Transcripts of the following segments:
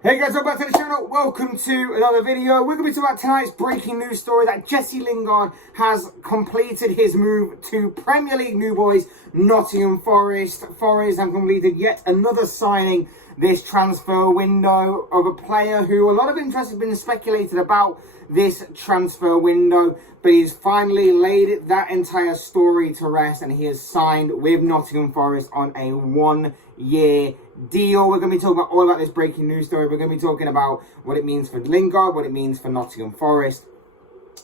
Hey guys, welcome back to the channel. Welcome to another video. We're going to be talking about tonight's breaking news story that Jesse Lingard has completed his move to Premier League new boys Nottingham Forest. Forest have completed yet another signing this transfer window of a player who a lot of interest has been speculated about this transfer window, but he's finally laid that entire story to rest and he has signed with Nottingham Forest on a 1-year deal. We're going to be talking about all about this breaking news story. We're going to be talking about what it means for Lingard, what it means for Nottingham Forest.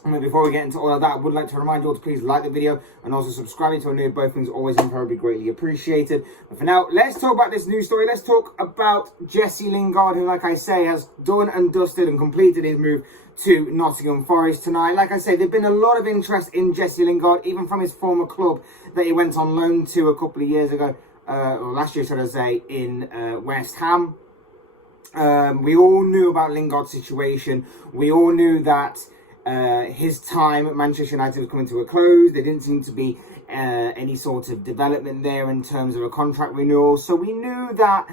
And before we get into all of that, I would like to remind you all to please like the video and also subscribe to our new. Both things always incredibly greatly appreciated. But for now, let's talk about this news story. Let's talk about Jesse Lingard, who, like I say, has done and dusted and completed his move to Nottingham Forest tonight. Like I say, there's been a lot of interest in Jesse Lingard, even from his former club that he went on loan to a couple of years ago, or last year, should I say, in West Ham. We all knew about Lingard's situation. We all knew that his time at Manchester United was coming to a close. There didn't seem to be any sort of development there in terms of a contract renewal. So we knew that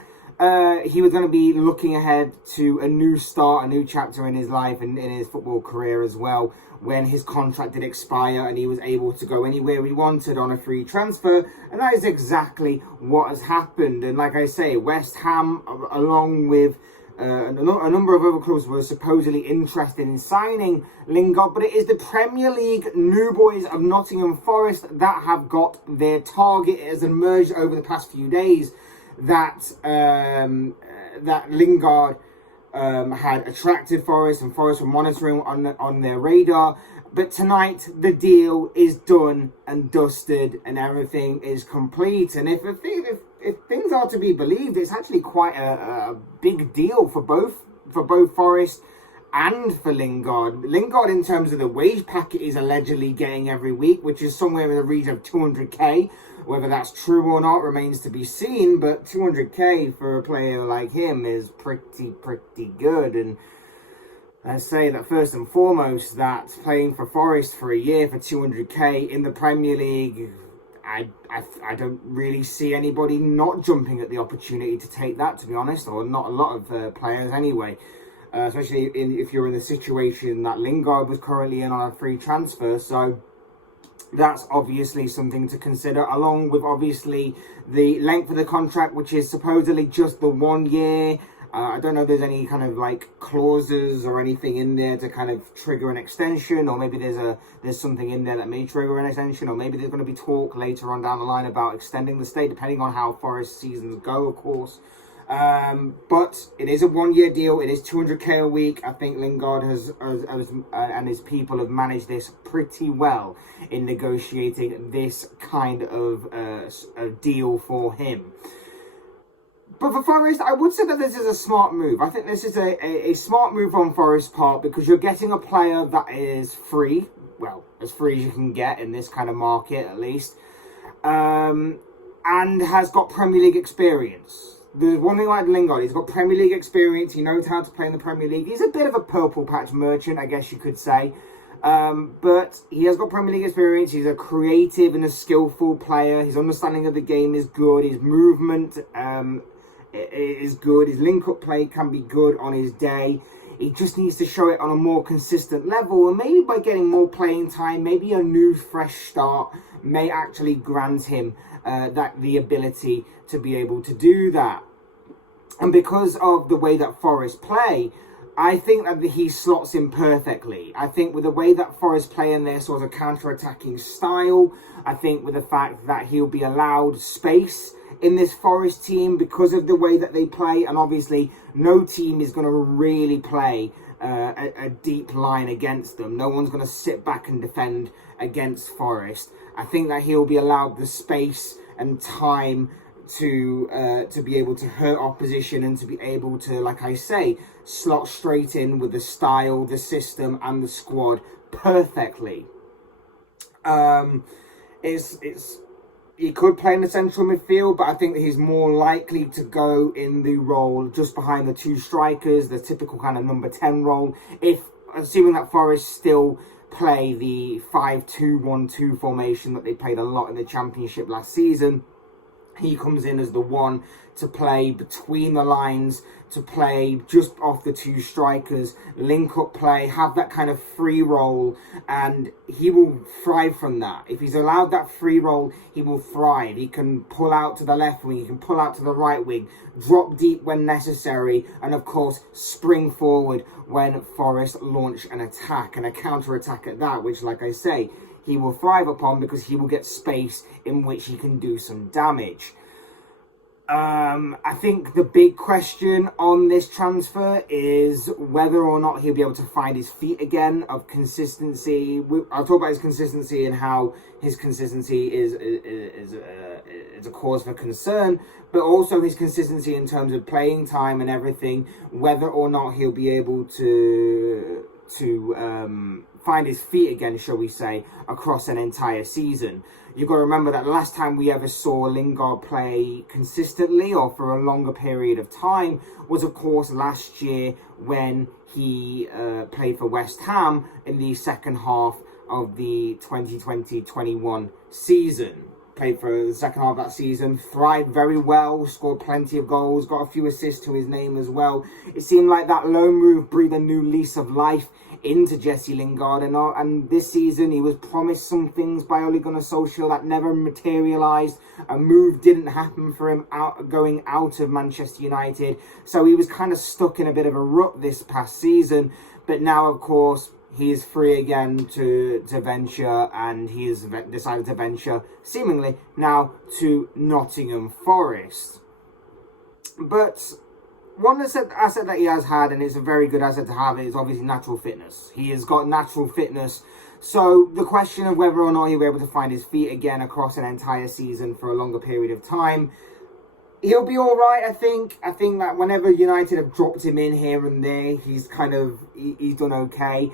he was going to be looking ahead to a new start, a new chapter in his life and in his football career as well, when his contract did expire and he was able to go anywhere he wanted on a free transfer. And that is exactly what has happened. And like I say, West Ham, along with a number of other clubs, were supposedly interested in signing Lingard, but it is the Premier League new boys of Nottingham Forest that have got their target. It has emerged over the past few days that that Lingard had attracted Forest, and Forest were monitoring on their radar. But tonight, the deal is done and dusted, and everything is complete. And if things are to be believed, it's actually quite a big deal for both Forest and for Lingard. Lingard, in terms of the wage packet he's allegedly getting every week, which is somewhere in the region of 200k. Whether that's true or not remains to be seen, but 200k for a player like him is pretty good. And I say that first and foremost, that playing for Forest for a year for 200k in the Premier League, I don't really see anybody not jumping at the opportunity to take that, to be honest, or not a lot of players anyway. Especially if you're in the situation that Lingard was currently in on a free transfer. So that's obviously something to consider, along with obviously the length of the contract, which is supposedly just the 1 year. I don't know if there's any kind of like clauses or anything in there to kind of trigger an extension, or maybe there's something in there that may trigger an extension, or maybe there's going to be talk later on down the line about extending the stay, depending on how Forest seasons go, of course. But it is a 1-year deal. It is 200k a week. I think Lingard has and his people have managed this pretty well in negotiating this kind of a deal for him. But for Forest, I would say that this is a smart move. I think this is a smart move on Forest's part, because you're getting a player that is free. Well, as free as you can get in this kind of market, at least. And has got Premier League experience. There's one thing like Lingard, he's got Premier League experience. He knows how to play in the Premier League. He's a bit of a purple patch merchant, I guess you could say. But he has got Premier League experience. He's a creative and a skillful player. His understanding of the game is good. His movement is good. His link-up play can be good on his day. He just needs to show it on a more consistent level. And maybe by getting more playing time, maybe a new fresh start may actually grant him the ability to be able to do that. And because of the way that Forest play, I think that he slots in perfectly. I think with the way that Forest play in their sort of counter-attacking style, I think with the fact that he'll be allowed space in this Forest team because of the way that they play, and obviously no team is going to really play a deep line against them. No one's going to sit back and defend against Forest. I think that he'll be allowed the space and time to be able to hurt opposition and to be able to, like I say, slot straight in with the style, the system, and the squad perfectly. He could play in the central midfield, but I think that he's more likely to go in the role just behind the two strikers, the typical kind of number 10 role. Assuming that Forest still play the 5-2-1-2 formation that they played a lot in the Championship last season, He comes in as the one to play between the lines, to play just off the two strikers, link up play, have that kind of free role, and he will thrive from that. If he's allowed that free role, he will thrive. He can pull out to the left wing, he can pull out to the right wing, drop deep when necessary, and of course spring forward when Forest launch an attack, and a counter-attack at that, which, like I say, he will thrive upon because he will get space in which he can do some damage. I think the big question on this transfer is whether or not he'll be able to find his feet again, of consistency. I'll talk about his consistency and how his consistency is a cause for concern, but also his consistency in terms of playing time and everything, whether or not he'll be able to find his feet again, shall we say, across an entire season. You've got to remember that last time we ever saw Lingard play consistently or for a longer period of time was, of course, last year when he played for West Ham in the second half of the 2020-21 season. Played for the second half of that season, thrived very well, scored plenty of goals, got a few assists to his name as well. It seemed like that loan move breathed a new lease of life into Jesse Lingard, and this season he was promised some things by Ole Gunnar Solskjaer that never materialised. A move didn't happen for him going out of Manchester United, so he was kind of stuck in a bit of a rut this past season. But now, of course, he is free again to venture, and he has decided to venture, seemingly, now to Nottingham Forest. But one asset that he has had, and it's a very good asset to have, is obviously natural fitness. He has got natural fitness. So the question of whether or not he'll be able to find his feet again across an entire season for a longer period of time, he'll be all right, I think. I think that whenever United have dropped him in here and there, he's done okay.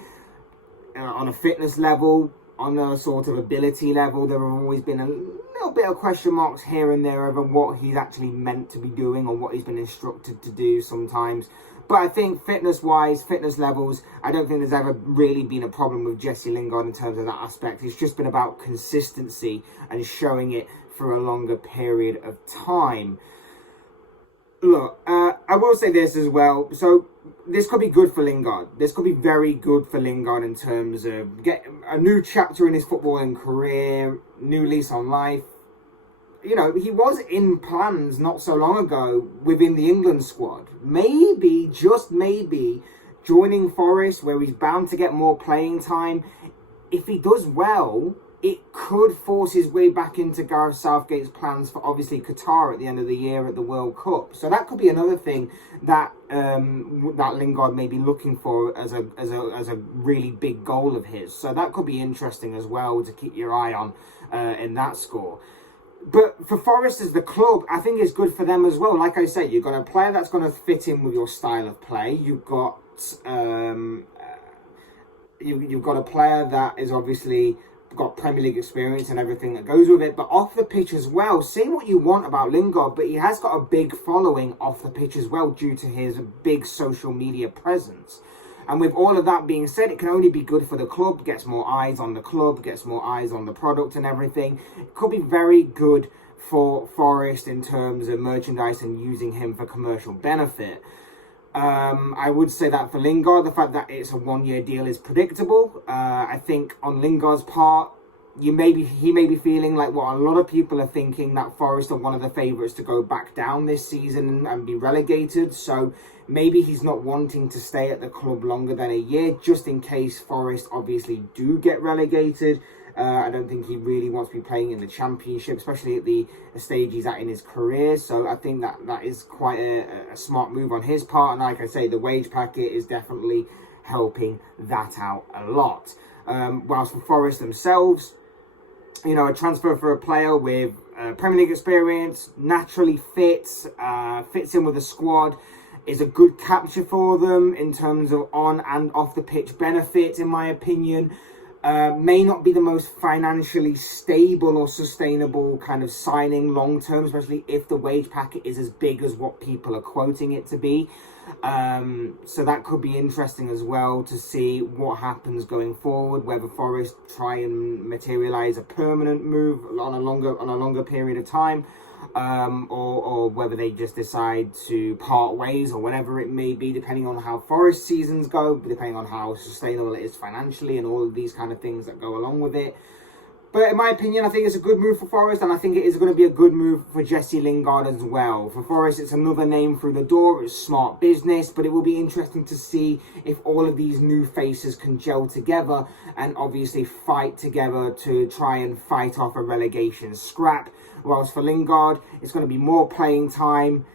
On a fitness level, on a sort of ability level, there have always been a little bit of question marks here and there over what he's actually meant to be doing or what he's been instructed to do sometimes. But I think fitness-wise, fitness levels, I don't think there's ever really been a problem with Jesse Lingard in terms of that aspect. It's just been about consistency and showing it for a longer period of time. Look, I will say this as well. So this could be good for Lingard. This could be very good for Lingard in terms of get a new chapter in his footballing career, new lease on life. You know, he was in plans not so long ago within the England squad. Maybe, just maybe, joining Forest, where he's bound to get more playing time. If he does well, it could force his way back into Gareth Southgate's plans for obviously Qatar at the end of the year at the World Cup. So that could be another thing that that Lingard may be looking for as a really big goal of his. So that could be interesting as well to keep your eye on in that score. But for Forest as the club, I think it's good for them as well. Like I said, you've got a player that's going to fit in with your style of play. You've got you've got a player that is obviously got Premier League experience and everything that goes with it, but off the pitch as well. Say what you want about Lingard, but he has got a big following off the pitch as well due to his big social media presence. And with all of that being said, it can only be good for the club, gets more eyes on the club, gets more eyes on the product and everything. It could be very good for Forest in terms of merchandise and using him for commercial benefit. I would say that for Lingard, the fact that it's a one-year deal is predictable. I think on Lingard's part, he may be feeling like what a lot of people are thinking, that Forest are one of the favourites to go back down this season and be relegated. So maybe he's not wanting to stay at the club longer than a year, just in case Forest obviously do get relegated. I don't think he really wants to be playing in the Championship, especially at the stage he's at in his career. So I think that is quite a smart move on his part. And like I say, the wage packet is definitely helping that out a lot. Whilst for Forest themselves, you know, a transfer for a player with Premier League experience, naturally fits in with the squad, is a good capture for them in terms of on and off the pitch benefits, in my opinion. May not be the most financially stable or sustainable kind of signing long term, especially if the wage packet is as big as what people are quoting it to be. So that could be interesting as well to see what happens going forward, whether Forest try and materialise a permanent move on a longer period of time. or whether they just decide to part ways or whatever it may be, depending on how Forest seasons go, depending on how sustainable it is financially and all of these kind of things that go along with it. But in my opinion, I think it's a good move for Forest, and I think it is going to be a good move for Jesse Lingard as well. For Forest, it's another name through the door. It's smart business, but it will be interesting to see if all of these new faces can gel together and obviously fight together to try and fight off a relegation scrap. Whereas for Lingard, it's going to be more playing time.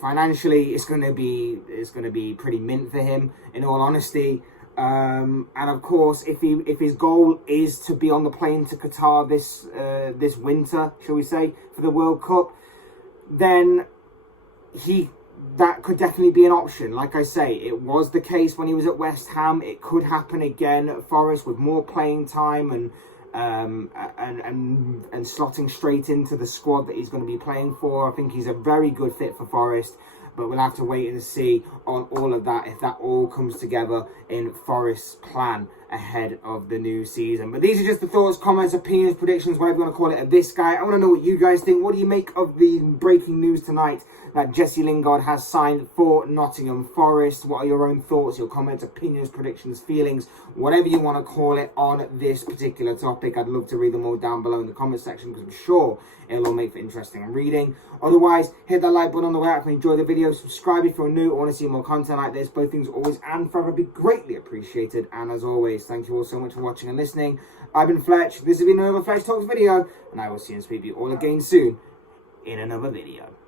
Financially, it's going to be pretty mint for him, in all honesty. And of course, if his goal is to be on the plane to Qatar this winter, shall we say, for the World Cup, then that could definitely be an option. Like I say, it was the case when he was at West Ham. It could happen again at Forest with more playing time and slotting straight into the squad that he's going to be playing for. I think he's a very good fit for Forest. But we'll have to wait and see on all of that, if that all comes together in Forest's plan ahead of the new season. But these are just the thoughts, comments, opinions, predictions, whatever you want to call it, of this guy. I want to know what you guys think. What do you make of the breaking news tonight that Jesse Lingard has signed for Nottingham Forest? What are your own thoughts, your comments, opinions, predictions, feelings, whatever you want to call it on this particular topic? I'd love to read them all down below in the comment section, because I'm sure it'll all make for interesting reading. Otherwise, hit that like button on the way out if you enjoyed the video. Subscribe if you're new or want to see more content like this. Both things always and forever be greatly appreciated. And as always, thank you all so much for watching and listening. I've been Fletch. This has been another Fletch Talks video, and I will see and speak to you all again soon in another video.